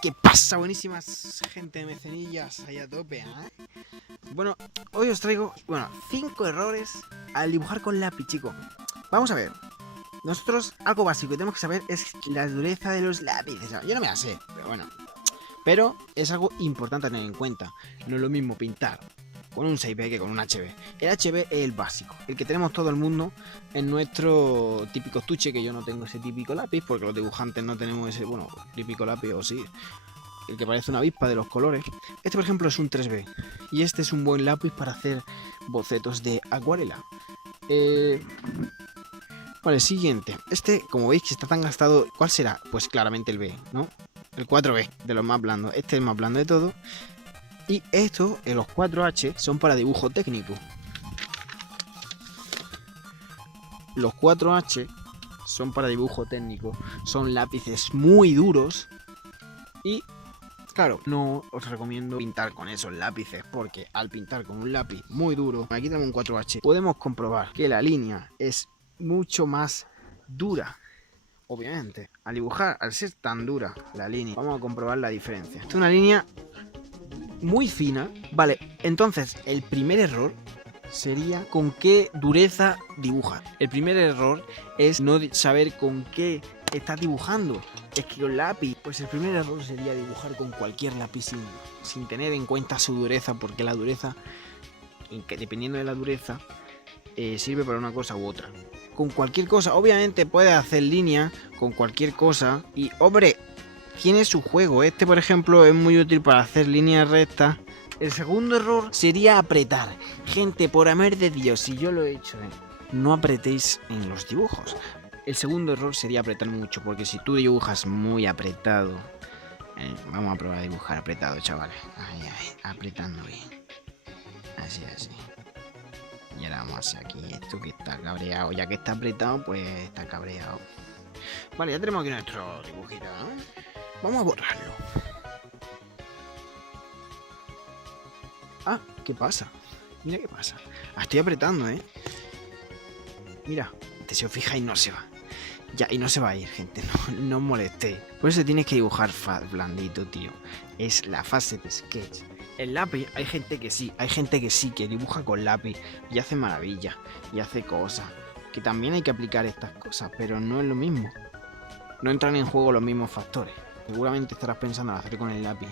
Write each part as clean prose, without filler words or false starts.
¿Qué pasa? Buenísimas gente de mecenillas ahí a tope, ¿eh? Bueno, hoy os traigo, 5 errores al dibujar con lápiz, chicos. Vamos a ver. Nosotros, algo básico que tenemos que saber es la dureza de los lápices. Yo no me la sé, pero bueno. Pero es algo importante a tener en cuenta. No es lo mismo pintar con un 6B que con un HB. El HB es el básico, el que tenemos todo el mundo en nuestro típico estuche, que yo no tengo ese típico lápiz, porque los dibujantes no tenemos ese, típico lápiz, o sí, el que parece una avispa de los colores. Este, por ejemplo, es un 3B, y este es un buen lápiz para hacer bocetos de acuarela. Vale, siguiente. Este, como veis que está tan gastado, ¿cuál será? Pues claramente el B, ¿no? El 4B, de los más blandos. Este es el más blando de todo. Y estos, los 4H, son para dibujo técnico. Los 4H son para dibujo técnico. Son lápices muy duros. Y, claro, no os recomiendo pintar con esos lápices, porque al pintar con un lápiz muy duro, aquí tenemos un 4H, podemos comprobar que la línea es mucho más dura. Obviamente, al dibujar, al ser tan dura la línea, vamos a comprobar la diferencia. Esta es una línea muy fina. Vale, entonces el primer error sería con qué dureza dibuja. El primer error es no saber con qué estás dibujando. Es que con lápiz, pues el primer error sería dibujar con cualquier lápiz sin tener en cuenta su dureza, porque la dureza, dependiendo de la dureza, sirve para una cosa u otra. Con cualquier cosa, obviamente puedes hacer línea con cualquier cosa y, hombre, tiene su juego. Este, por ejemplo, es muy útil para hacer líneas rectas. El segundo error sería apretar. Gente, por amor de Dios, si yo lo he hecho, no apretéis en los dibujos. El segundo error sería apretar mucho, porque si tú dibujas muy apretado, vamos a probar a dibujar apretado, chavales. Ahí, apretando bien. Así. Y ahora vamos a hacer aquí esto que está cabreado. Ya que está apretado, pues está cabreado. Vale, ya tenemos aquí nuestro dibujito, ¿no? Vamos a borrarlo. Ah, ¿qué pasa? Mira qué pasa. Estoy apretando, ¿eh? Mira, si os fijáis no se va. Ya, y no se va a ir, gente. No os molestéis. Por eso tienes que dibujar blandito, tío. Es la fase de sketch. El lápiz, hay gente que sí, que dibuja con lápiz y hace maravillas y hace cosas. Que también hay que aplicar estas cosas, pero no es lo mismo. No entran en juego los mismos factores. Seguramente estarás pensando en hacer con el lápiz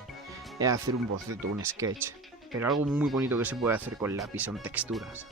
es hacer un boceto, un sketch. Pero algo muy bonito que se puede hacer con lápiz son texturas.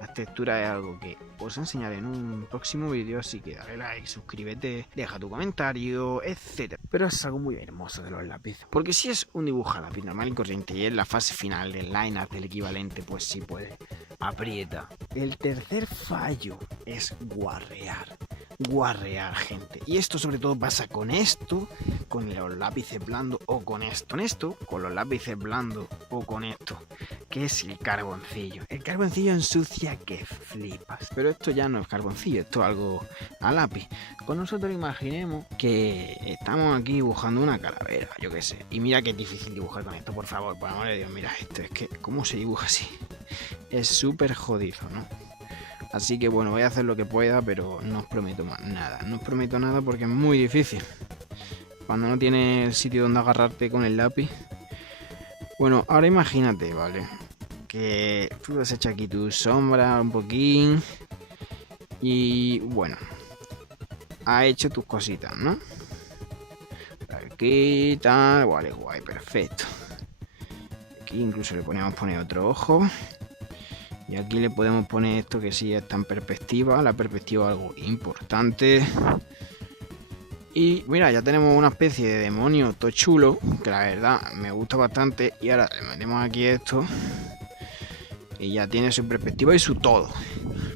Las texturas es algo que os enseñaré en un próximo vídeo, así que dale like, suscríbete, deja tu comentario, etc. Pero es algo muy hermoso de los lápices. Porque si es un dibujo a lápiz normal y corriente y es la fase final del line art del equivalente, pues sí puede. Aprieta. El tercer fallo es guarrear. Guarrear, gente. Y esto sobre todo pasa con esto, con los lápices blandos, o con esto, con los lápices blandos, o con esto, que es el carboncillo. El carboncillo ensucia que flipas. Pero esto ya no es carboncillo, esto es algo a lápiz. Con nosotros imaginemos que estamos aquí dibujando una calavera, yo qué sé. Y mira que es difícil dibujar con esto, por favor, por amor de Dios, mira esto. Es que, ¿cómo se dibuja así? Es súper jodido, ¿no? Así que bueno, voy a hacer lo que pueda, pero no os prometo nada. No os prometo nada porque es muy difícil. Cuando no tienes sitio donde agarrarte con el lápiz. Bueno, ahora imagínate, ¿vale? Que tú has hecho aquí tu sombra un poquín. Y bueno, has hecho tus cositas, ¿no? Aquí tal, vale, guay, perfecto. Aquí incluso le podemos poner otro ojo. Y aquí le podemos poner esto que sí está en perspectiva. La perspectiva es algo importante. Y mira, ya tenemos una especie de demonio todo chulo, que la verdad me gusta bastante. Y ahora le metemos aquí esto. Y ya tiene su perspectiva y su todo.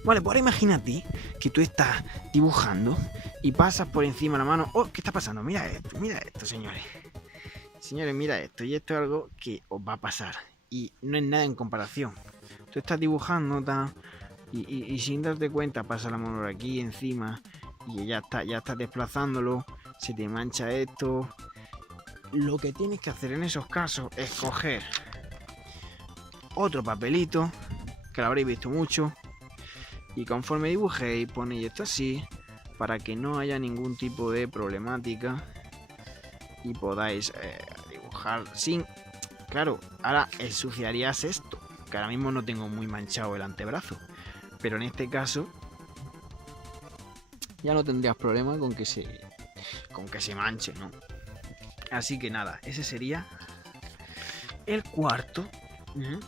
Vale, pues ahora imagínate que tú estás dibujando y pasas por encima de la mano. Oh, ¿qué está pasando? Mira esto, señores. Señores, mira esto. Y esto es algo que os va a pasar. Y no es nada en comparación. Tú estás dibujando y sin darte cuenta pasa la mano por aquí encima y ya estás desplazándolo, se te mancha esto. Lo que tienes que hacer en esos casos es coger otro papelito, que lo habréis visto mucho, y conforme dibujéis ponéis esto así, para que no haya ningún tipo de problemática. y podáis dibujar sin... Claro, ahora ensuciarías esto, que ahora mismo no tengo muy manchado el antebrazo, pero en este caso ya no tendrías problema con que se manche, ¿no? Así que nada, ese sería el cuarto,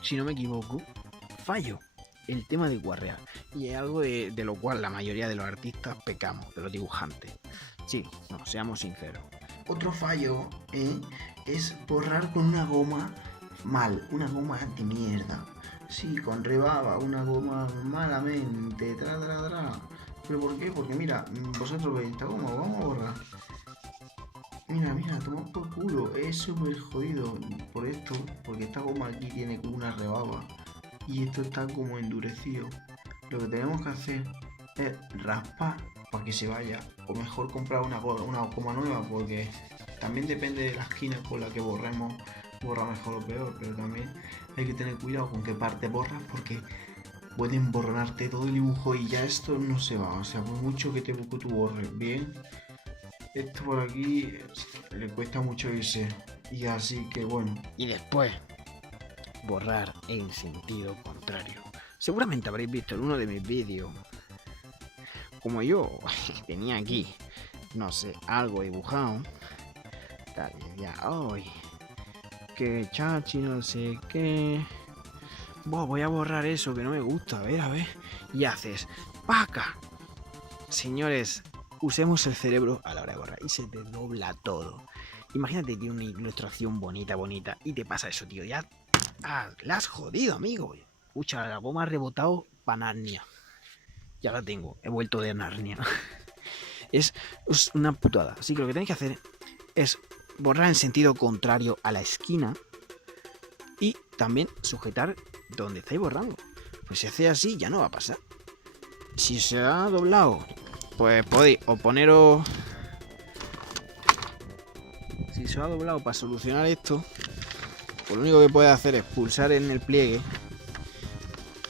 si no me equivoco, fallo. El tema de guarrear. Y es algo de lo cual la mayoría de los artistas pecamos, de los dibujantes. Sí, no, seamos sinceros. Otro fallo es borrar con una goma mal, una goma de mierda. Sí, con rebaba, una goma malamente, ¿Pero por qué? Porque mira, vosotros veis esta goma, vamos a borrar. Mira, toma por culo, es súper jodido por esto, porque esta goma aquí tiene una rebaba y esto está como endurecido. Lo que tenemos que hacer es raspar para que se vaya, o mejor comprar una goma nueva, porque también depende de la esquina con la que borremos, borra mejor o peor, pero también hay que tener cuidado con qué parte borras, porque pueden borrarte todo el dibujo y ya esto no se va, o sea, por mucho que tú borres bien, esto por aquí le cuesta mucho irse, y así que bueno. Y después, borrar en sentido contrario. Seguramente habréis visto en uno de mis vídeos, como yo tenía aquí, no sé, algo dibujado, tal, y ya, hoy, que chachi, no sé qué, voy a borrar eso que no me gusta, a ver, y haces, ¡paca! Señores, usemos el cerebro a la hora de borrar y se te dobla todo. Imagínate que una ilustración bonita y te pasa eso, tío, ya la has jodido, amigo. Escucha, la goma ha rebotado para Narnia. Ya la tengo, he vuelto de Narnia. es una putada. Así que lo que tenéis que hacer es borrar en sentido contrario a la esquina y también sujetar donde estáis borrando. Pues si hace así, ya no va a pasar. Si se ha doblado, pues podéis o poneros... Si se ha doblado para solucionar esto, pues lo único que puedes hacer es pulsar en el pliegue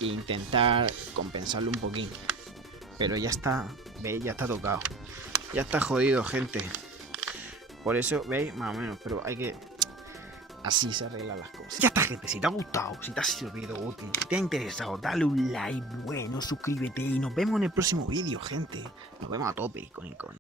e intentar compensarlo un poquín. Pero ya está, ¿veis? Ya está tocado. Ya está jodido, gente. Por eso, ¿veis? Más o menos, pero hay que... Así se arreglan las cosas. Ya está, gente. Si te ha gustado, si te ha servido útil, si te ha interesado, dale un like, bueno, suscríbete y nos vemos en el próximo vídeo, gente. Nos vemos a tope con Icon.